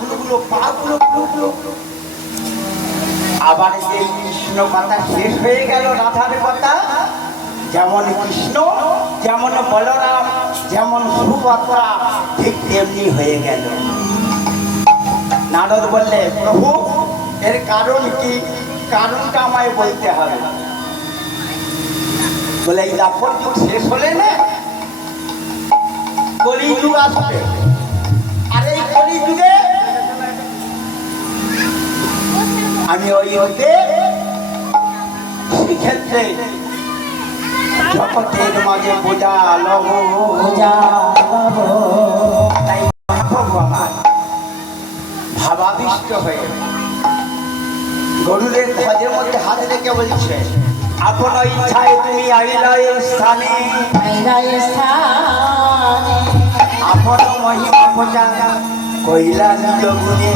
গুলো পাগুলো গুলো আবার যে কৃষ্ণ কথা শেষ হয়ে গেল, রাধার কথা। যেমন কৃষ্ণ, যেমন বলরাম, যেমন সুভদ্রা, ঠিক তেমনি হয়ে গেল। নারদ বললে, প্রভু এর কারণ কি? কারণটা আমায় বলতে হবে। বলে, এই দাপর যুগ শেষ হলে না কলিযুগ আসবে, আর এই কলিযুগে আমি ওই হতে সেক্ষেত্রে জগতের মাঝে বোঝালব, তাই মহাপ্রভু আমার ভাবাবিষ্ট হয়ে গরুরের ধ্বজের মধ্যে হাত রেখে বলছে, আপন ইচ্ছায় তুমি আইলা এই স্থানে, আপন মহিমা প্রচার কইলা নিজ গুণে,